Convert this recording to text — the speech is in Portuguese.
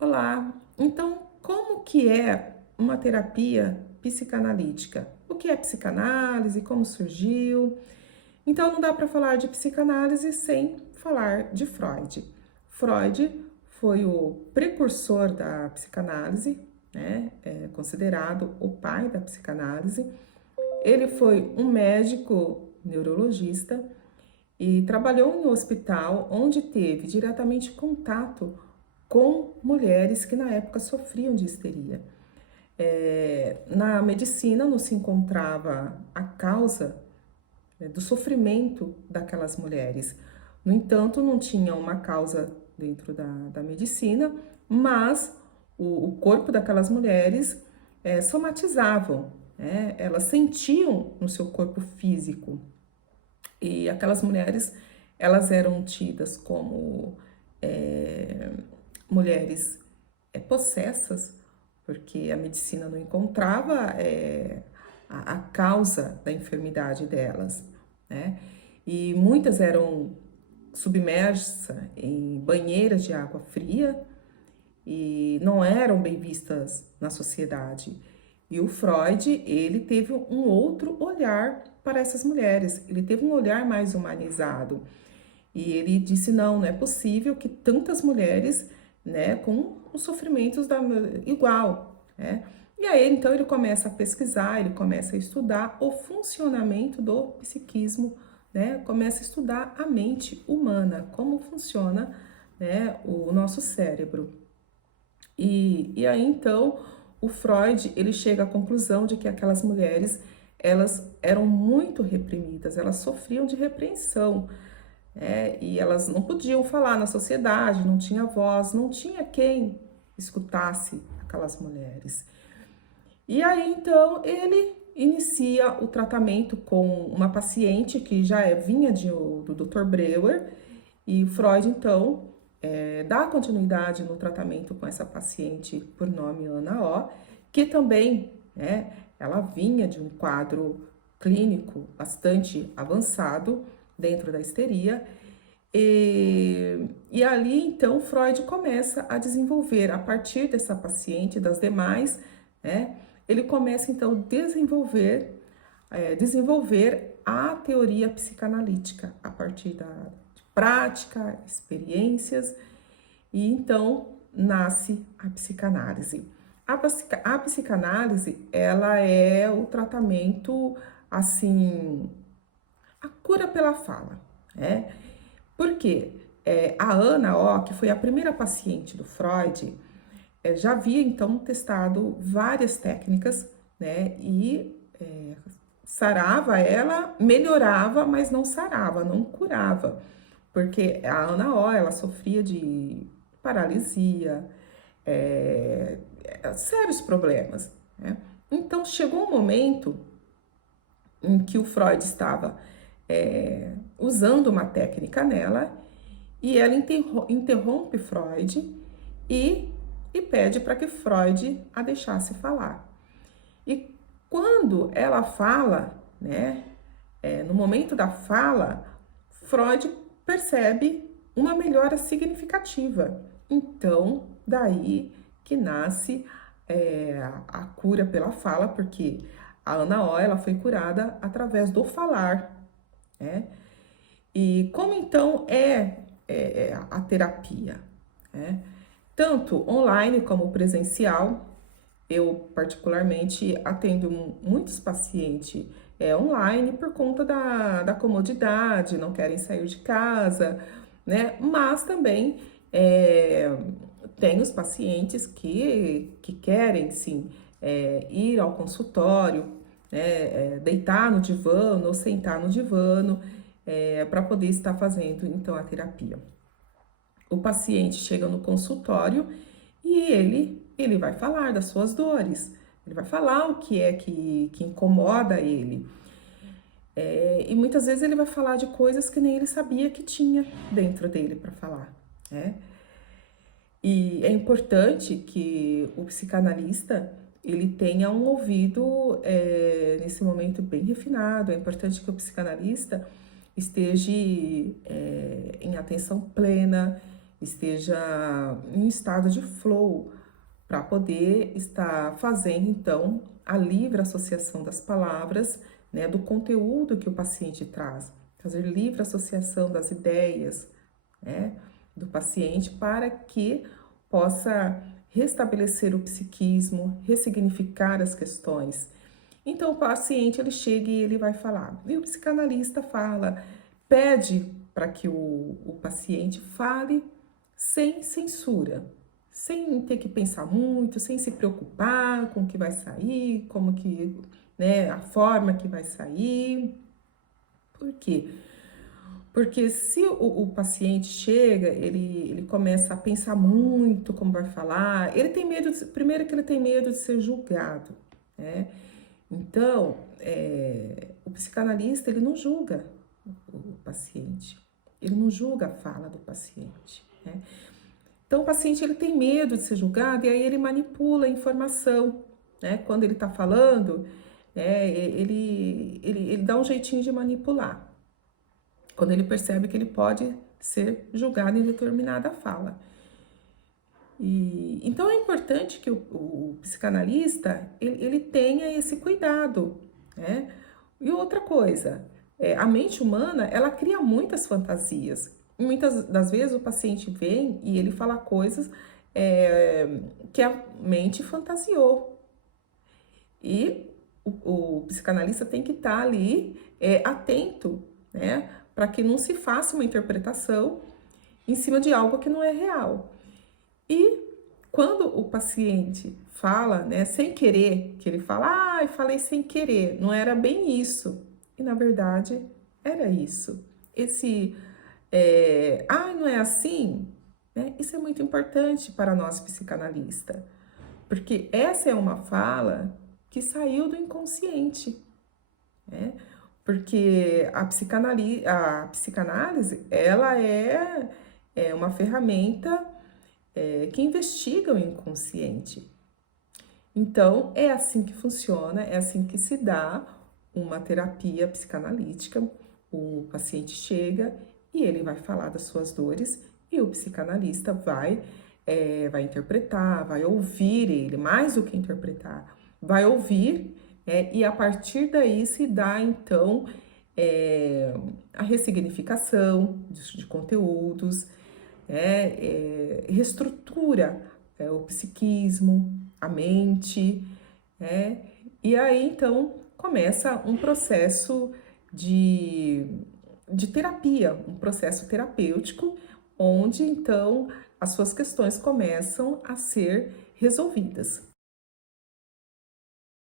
Olá, então como que é uma terapia psicanalítica? O que é psicanálise? Como surgiu? Então não dá para falar de psicanálise sem falar de Freud. Freud foi o precursor da psicanálise, né? É considerado o pai da psicanálise. Ele foi um médico neurologista e trabalhou em um hospital onde teve diretamente contato com mulheres que na época sofriam de histeria. Na medicina não se encontrava a causa, né, do sofrimento daquelas mulheres. No entanto, não tinha uma causa dentro da medicina, mas o corpo daquelas mulheres somatizavam, né? Elas sentiam no seu corpo físico. E aquelas mulheres, elas eram tidas como é, mulheres possessas, porque a medicina não encontrava a causa da enfermidade delas, né? E muitas eram submersas em banheiras de água fria e não eram bem vistas na sociedade. E o Freud, ele teve um outro olhar para essas mulheres, ele teve um olhar mais humanizado. E ele disse: não é possível que tantas mulheres, né, com os sofrimentos igual, né? E aí, então, ele começa a pesquisar, ele começa a estudar o funcionamento do psiquismo, né? Começa a estudar a mente humana, como funciona, né, o nosso cérebro. E aí, então, o Freud, ele chega à conclusão de que aquelas mulheres, elas eram muito reprimidas, elas sofriam de repreensão, e elas não podiam falar na sociedade, não tinha voz, não tinha quem escutasse aquelas mulheres. E aí, então, ele inicia o tratamento com uma paciente que já vinha do Dr. Breuer, e Freud, então, dá continuidade no tratamento com essa paciente por nome Ana O, que também, né, ela vinha de um quadro clínico bastante avançado dentro da histeria, e ali então Freud começa a desenvolver, a partir dessa paciente, das demais, né, ele começa então a desenvolver a teoria psicanalítica a partir de prática, experiências, e então nasce a psicanálise. A psicanálise, ela é o tratamento, assim, a cura pela fala, né? Porque a Ana O, que foi a primeira paciente do Freud, já havia então testado várias técnicas, né? E sarava ela, melhorava, mas não sarava, não curava. Porque a Ana O, ela sofria de paralisia, sérios problemas, né? Então chegou um momento em que o Freud estava usando uma técnica nela e ela interrompe Freud e, e pede para que Freud a deixasse falar. E quando ela fala, né, no momento da fala, Freud percebe uma melhora significativa. Então, daí que nasce a cura pela fala, porque a Ana O, ela foi curada através do falar, né? E como então é a terapia, né? Tanto online como presencial. Eu, particularmente, atendo muitos pacientes online por conta da comodidade, não querem sair de casa, né? Mas também tem os pacientes que querem, sim, ir ao consultório, né? Deitar no divã ou sentar no divã, para poder estar fazendo, então, a terapia. O paciente chega no consultório e ele vai falar das suas dores, ele vai falar o que é que incomoda ele. E muitas vezes ele vai falar de coisas que nem ele sabia que tinha dentro dele para falar, né? E é importante que o psicanalista ele tenha um ouvido nesse momento bem refinado. É importante que o psicanalista esteja em atenção plena, esteja em estado de flow, para poder estar fazendo então a livre associação das palavras, né, do conteúdo que o paciente traz, fazer livre associação das ideias, né, do paciente para que possa restabelecer o psiquismo, ressignificar as questões. Então o paciente ele chega e ele vai falar, e o psicanalista fala, pede para que o paciente fale sem censura, sem ter que pensar muito, sem se preocupar com o que vai sair, como que, né, a forma que vai sair. Por quê? Porque se o paciente chega, ele começa a pensar muito como vai falar, ele tem medo, primeiro que ele tem medo de ser julgado, né? Então, o psicanalista, ele não julga o paciente, ele não julga a fala do paciente, né? Então, o paciente, ele tem medo de ser julgado e aí ele manipula a informação, né? Quando ele tá falando, ele dá um jeitinho de manipular. Quando ele percebe que ele pode ser julgado em determinada fala. Então é importante que o psicanalista ele tenha esse cuidado, né? E outra coisa, a mente humana ela cria muitas fantasias. Muitas das vezes o paciente vem e ele fala coisas que a mente fantasiou. E o psicanalista tem que estar ali atento, né? Para que não se faça uma interpretação em cima de algo que não é real. E quando o paciente fala, né, sem querer, que ele fala, eu falei sem querer, não era bem isso. E na verdade era isso. Esse, não é assim, né? Isso é muito importante para nós psicanalistas, porque essa é uma fala que saiu do inconsciente, né? Porque a psicanálise ela é uma ferramenta que investiga o inconsciente. Então, é assim que funciona, é assim que se dá uma terapia psicanalítica. O paciente chega e ele vai falar das suas dores e o psicanalista vai interpretar, vai ouvir ele, mais do que interpretar, vai ouvir e a partir daí se dá então a ressignificação de conteúdos, reestrutura o psiquismo, a mente, e aí então começa um processo de terapia, um processo terapêutico, onde então as suas questões começam a ser resolvidas.